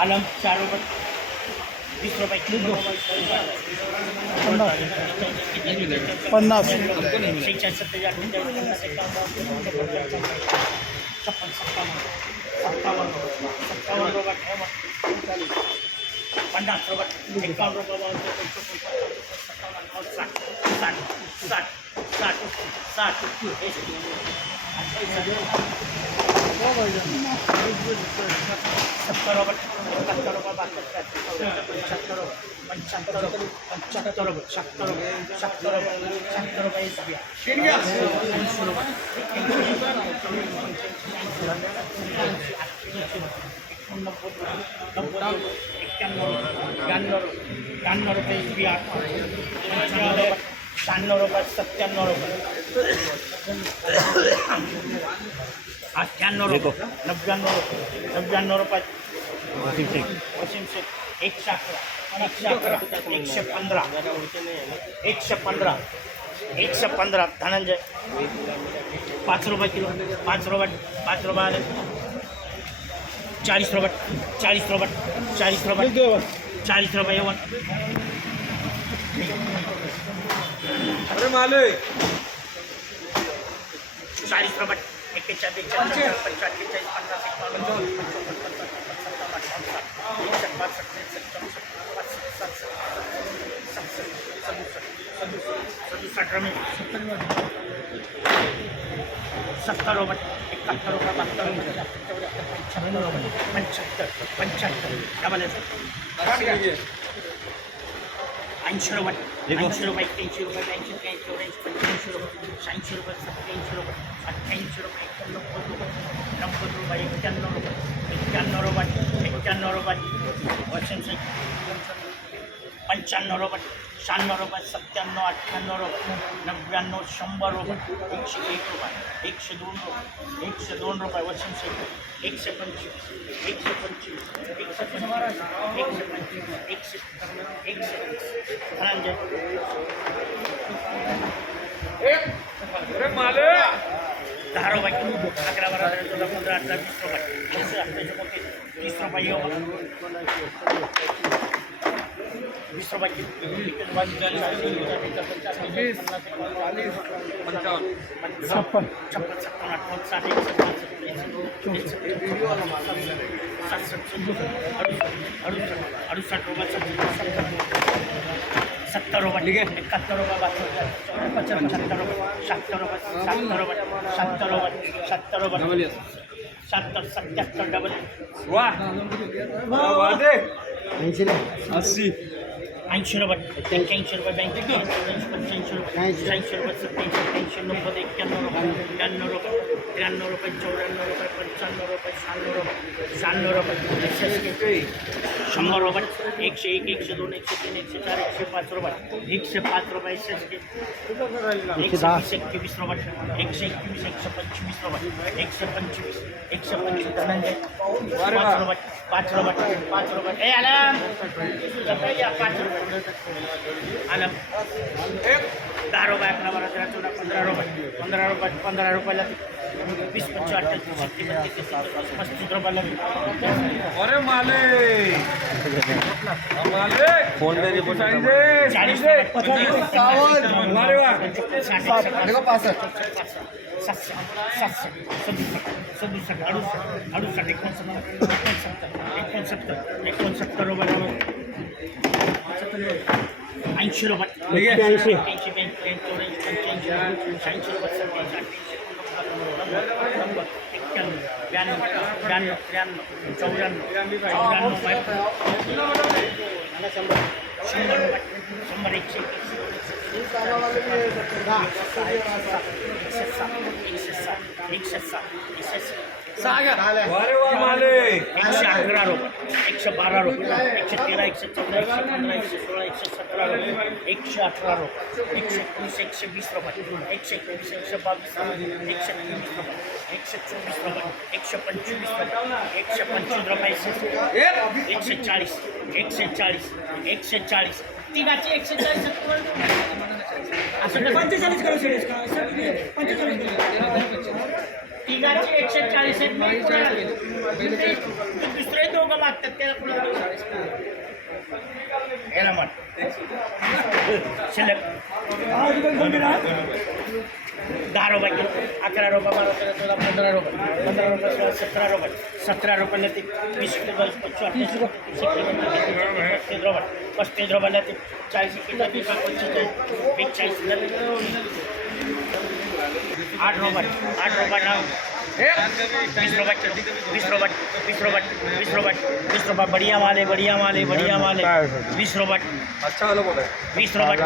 आलम चार रुपये वीस रुपये किलो पन्नास। शेहेचाळीस सत्तेचाळीस पन्नास छप्पन सत्तावन्न सत्तावन्न सत्तावन्न रुपये ठेवा पन्नास रुपये एकावन्न चोपन्न साठ साठ साठ साठ सत्तर रुपये एकाहत्तर रुपये बहात्तर पंच्याहत्तर रुपये पंच्याहत्तर रुपये। पंच्याहत्तर रुपये। नव्याण्णव रुपये। वसीम शेख एकशे अकरा। एकशे अकरा एकशे पंधरा। एकशे पंधरा। एकशे पंधरा धनंजय। पाच रुपये किलो। पाच रुपये पाच रुपये आले। चाळीस रुपये चाळीस रुपये चाळीस रुपये चाळीस रुपये येवन अरे माले चाळीस रुपये। एक्केचाळीस बेचाळीस पंचवीस अठ्ठेचाळीस पन्नास एकावन्न पंचावन्न सत्तावन्न अठ्ठावन्न एकसष्ट बासष्ट त्रेसष्ट चौसष्ट पासष्ट सहासष्ट सहासष्ट सदुसष्ट सदुसष्ट सदुसष्ट रमे सत्तर रुपये एकाहत्तर रुपये बहात्तर पंच्याहत्तर रुपये पंच्याहत्तर पंच्याहत्तर डबल ऐंशी रुपये ऐंशी रुपये एक्क्याऐंशी रुपये ब्याऐंशी त्र्याऐंशी चौऱ्याऐंशी पंच्याऐंशी रुपये शहाऐंशी रुपये सत्त्याऐंशी रुपये अठ्ठ्याऐंशी रुपये एकोणनव्वद रुपये नव्वद रुपये एक्क्याण्णव रुपये एक्क्याण्णव रुपये एक्क्याण्णव रुपये पंच्याण्णव रुपये शहाण्णव रुपये सत्त्याण्णव अठ्ठ्याण्णव रुपये नव्याण्णव शंभर रुपये एकशे एक रुपये एकशे दोन रुपये एकशे दोन रुपये वर्षांचे एकशे पंचवीस एकशे पंचवीस एकशे पंचवीस एकशे एकशे दहा रुपये किलो अकरा बारा तेरा चौदा पंधरा छप्पन छप्पन छप्पन अठ्ठावन्न साठ एकसष्ट बासष्ट सहासष्ट अडुसष्ट अडुसष्ट रुपये सत्तर रुपये ठीक आहे एकाहत्तर रुपये बहात्तर पंच्याहत्तर रुपये शहात्तर रुपये सत्तर रुपये शहात्तर रुपये शहात्तर रुपये शहात्तर सत्याहत्तर डबल वाह वादे अस्सी ऐंशी रुपये एक्क्याऐंशी रुपये बँकेत पंच्याऐंशी रुपये शहाऐंशी रुपये सत्याऐंशी अठ्ठ्याऐंशी नव्वद एक्क्याण्णव रुपये ब्याण्णव रुपये त्र्याण्णव रुपये चौऱ्याण्णव रुपये पंच्याण्णव रुपये शहाण्णव रुपये शहाण्णव रुपये एकशे शंभर रुपये एकशे एक एकशे दोन एकशे तीन एकशे चार एकशे पाच रुपये एकशे पाच रुपये एकशे एकशे वीस एकवीस रुपये एकशे एकवीस एकशे पंचवीस रुपये एकशे पंचवीस एकशे पंचवीस धनंजय पाच रुपये पाच रुपये पाच रुपये ए पाच रुपये आलम। दहा रुपये अकरा बारा तेरा चौदा पंधरा रुपये। पंधरा रुपये पंधरा रुपयाला वीस पंचवीस अठ्ठावीस छत्तीस बत्तीस तेहतीस पस्तीस रुपयाला अरे माले माले फ़ोन ऐंशी रुपये ऐंशी ऐंशी रुपये शंभर एकशे अकरा रुपये एकशे बारा रुपये एकशे तेरा एकशे चौदा एकशे पंधरा एकशे सोळा एकशे सतरा रुपये एकशे अठरा रुपये एकशे एकोणीस एकशे वीस रुपये एकशे एकवीस एकशे बावीस एकशे चोवीस रुपये एकशे पंचवीस रुपये एकशे पंचवीस रुपये एकशे चाळीस एकशे चाळीस एकशे चाळीस तिघाची एकशे चाळीस असं पंचेचाळीस करू तिघाची एकशे चाळीस आहेत नाही दुसरे दोघं मागतात त्याला दहा रुपये किलो। अकरा रुपये पंधरा रुपये। सोळा, सतरा रुपये। वीस पंचेचाळीस आठ रुपये आठ रुपये नाव बीस रोबट बीस बीस बीस बीस बढ़िया वाले बढ़िया वाले बढ़िया वाले बीस रोबट अच्छा वाला बोला वीस रुपये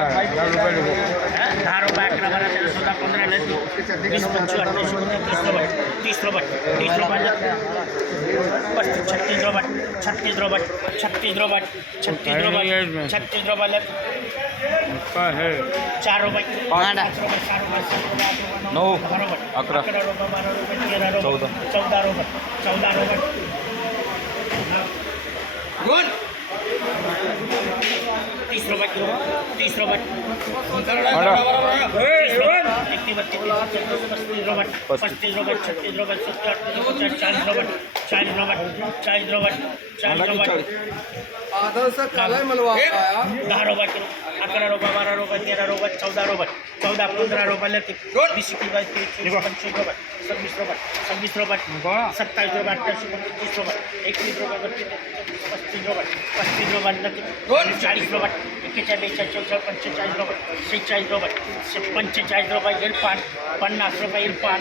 अठ्ठावीस तीस रोबट तीस रोबट तीस रुपये पस्तीस छत्तीस रुपये छत्तीस रुपये छत्तीस रुपये छत्तीस रुपये छत्तीस रुपये काय है। चार आठ. पाच रुपये सात नऊ, दहा रुपये अकरा. अकरा रुपये बारा रुपये तेरा रुपये चौदा. चौदा रुपये चौदा रुपये तीस किलो तीस रुपये एकतीस बत्तीस रुपये पस्तीस रुपये छत्तीस रुपये सत्तर अठ्ठावीस चाळीस रुपये चाळीस रुपये चाळीस रुपये चाळीस रुपये दहा रुपये किलो अकरा रुपये बारा रुपये तेरा रुपये चौदा रुपये चौदा पंधरा रुपयाला वीस एकवीस बावीस तेवीस चोवीस पंचवीस रुपये सव्वीस रुपये सव्वीस रुपये सत्तावीस रुपये अठ्ठावीस रुपये तीस रुपये एकवीस रुपये बत्तीस तेहतीस, पस्तीस रुपये पस्तीस रुपये चाळीस रुपये एक्केचाळीस बेचाळीस चौचाळीस पंचेचाळीस रुपये शेहेचाळीस रुपये पंचेचाळीस रुपये इरफान पन्नास रुपये इरफान.